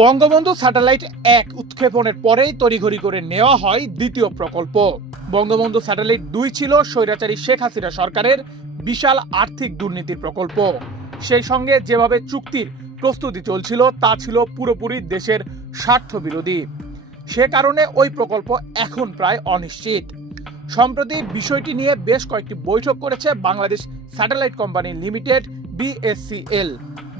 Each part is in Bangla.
বঙ্গবন্ধু স্যাটেলাইট 1 উৎক্ষেপণের পরেই তড়িঘড়ি করে নেওয়া হয় দ্বিতীয় প্রকল্প। বঙ্গবন্ধু স্যাটেলাইট 2 ছিল স্বৈরাচারী শেখ হাসিনা সরকারের বিশাল আর্থিক দুর্নীতির প্রকল্প। সেই সঙ্গে যেভাবে চুক্তির প্রস্তুতি চলছিল তা ছিল পুরোপুরি দেশের স্বার্থ বিরোধী। সে কারণে ওই প্রকল্প এখন প্রায় অনিশ্চিত। সম্প্রতি বিষয়টি নিয়ে বেশ কয়েকটি বৈঠক করেছে Bangladesh satellite company limited BSCL।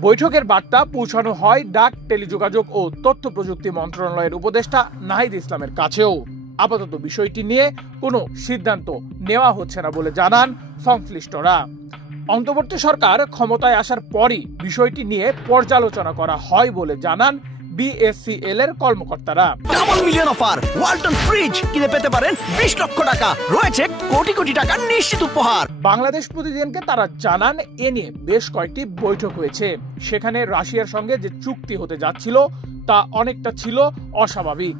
বৈঠকের বার্তা পৌঁছানো হয় ডাক, টেলিযোগাযোগ ও তথ্য প্রযুক্তি মন্ত্রণালয়ের উপদেষ্টা নাহিদ ইসলামের কাছেও। আপাতত বিষয়টি নিয়ে কোনো সিদ্ধান্ত নেওয়া হচ্ছে না বলে জানান সংশ্লিষ্টরা। অন্তর্বর্তী সরকার ক্ষমতায় আসার পরই বিষয়টি নিয়ে পর্যালোচনা করা হয় বলে জানান BSCL এর কর্মকর্তারা। Double million offer, Walton fridge কিনে পেতে পারেন 20 লক্ষ টাকা, রয়েছে কোটি কোটি টাকার নিশ্চিত উপহার। বাংলাদেশ প্রতিদিনকে তারা জানান এ নিয়ে বেশ কয়েকটি বৈঠক হয়েছে। সেখানে রাশিয়ার সঙ্গে যে চুক্তি হতে যাচ্ছিল তা অনেকটা ছিল অস্বাভাবিক।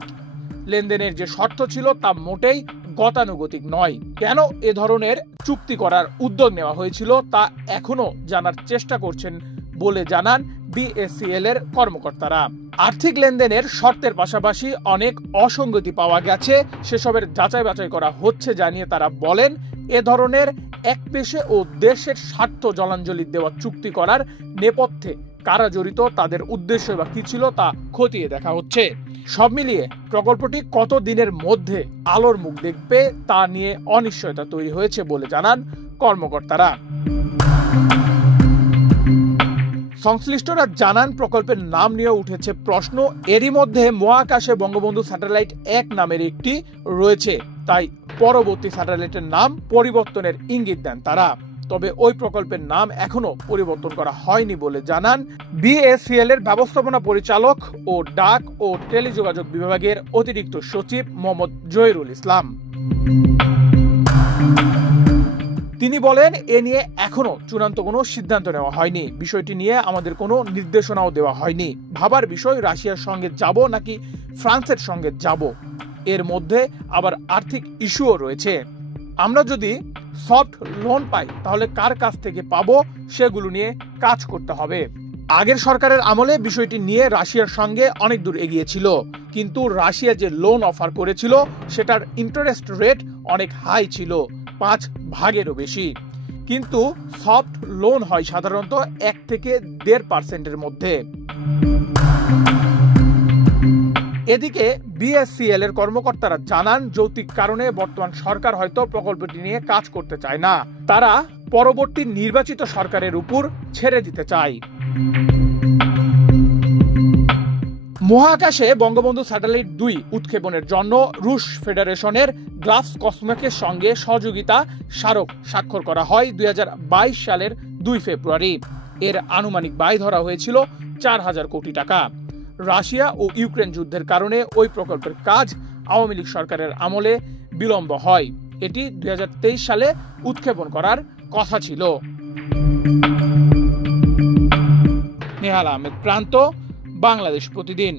লেনদেনের যে শর্ত ছিল তা মোটেই গতানুগতিক নয়। কেন এ ধরনের চুক্তি করার উদ্যোগ নেওয়া হয়েছিল তা এখনো জানার চেষ্টা করছেন বলে জানান BSCL এর কর্মকর্তারা। আর্থিক লেনদেনের শর্তের পাশাপাশি অনেক অসঙ্গতি পাওয়া গেছে, সেসবের যাচাই বাছাই করা হচ্ছে জানিয়ে তারা বলেন, এ ধরনের একপেশে ও দেশের স্বার্থ জলাঞ্জলি দেওয়া চুক্তি করার নেপথ্যে কারা জড়িত, তাদের উদ্দেশ্য বা কি ছিল তা খতিয়ে দেখা হচ্ছে। সব মিলিয়ে প্রকল্পটি কত দিনের মধ্যে আলোর মুখ দেখবে তা নিয়ে অনিশ্চয়তা তৈরি হয়েছে বলে জানান কর্মকর্তারা। সংশ্লিষ্টরা জানান প্রকল্পের নাম নিয়ে উঠেছে প্রশ্ন। এরই মধ্যে মহাকাশে বঙ্গবন্ধু স্যাটেলাইট 1 নামের একটি রয়েছে, তাই পরবর্তী স্যাটেলাইটের নাম পরিবর্তনের ইঙ্গিত দেন তারা। তবে ওই প্রকল্পের নাম এখনো পরিবর্তন করা হয়নি বলে জানান BSCL এর ব্যবস্থাপনা পরিচালক ও ডাক ও টেলিযোগাযোগ বিভাগের অতিরিক্ত সচিব মোহাম্মদ জহিরুল ইসলাম। তিনি বলেন, এ নিয়ে এখনো চূড়ান্ত কোনো সিদ্ধান্ত নেওয়া হয়নি। বিষয়টি নিয়ে আমাদের কোনো নির্দেশনাও দেওয়া হয়নি। ভাবার বিষয় রাশিয়ার সঙ্গে যাব নাকি ফ্রান্সের সঙ্গে যাব, এর মধ্যে আবার আর্থিক ইস্যুও রয়েছে। আমরা যদি সফট লোন পাই তাহলে কার কাছ থেকে পাবো সেগুলো নিয়ে কাজ করতে হবে। আগের সরকারের আমলে বিষয়টি নিয়ে রাশিয়ার সঙ্গে অনেক দূর এগিয়েছিল, কিন্তু রাশিয়া যে লোন অফার করেছিল সেটার ইন্টারেস্ট রেট অনেক হাই ছিল, 5 ভাগেরও বেশি। কিন্তু সফট লোন হয় সাধারণত 1 থেকে 1.5% মধ্যে। এদিকে BSCL এর কর্মকর্তারা জানান, যৌক্তিক কারণে বর্তমান সরকার হয়তো প্রকল্পটি নিয়ে কাজ করতে চায় না। তারা পরবর্তী নির্বাচিত সরকারের উপর ছেড়ে দিতে চায়। মহাকাশে বঙ্গবন্ধু স্যাটেলাইট 2 উৎক্ষেপণের জন্য রুশ ফেডারেশনের গ্লাভস কসমকের সঙ্গে সহযোগিতা স্মারক স্বাক্ষর করা হয় 2022 সালের 2 ফেব্রুয়ারি। এর আনুমানিক ব্যয় ধরা হয়েছিল 4000 কোটি টাকা। রাশিয়া ও ইউক্রেন যুদ্ধের কারণে ওই প্রকল্পের কাজ আওয়ামী লীগ সরকারের আমলে বিলম্ব হয়। এটি 2023 সালে উৎক্ষেপণ করার কথা ছিল। নেহাল আহমেদ প্রান্ত, বাংলাদেশ প্রতিদিন।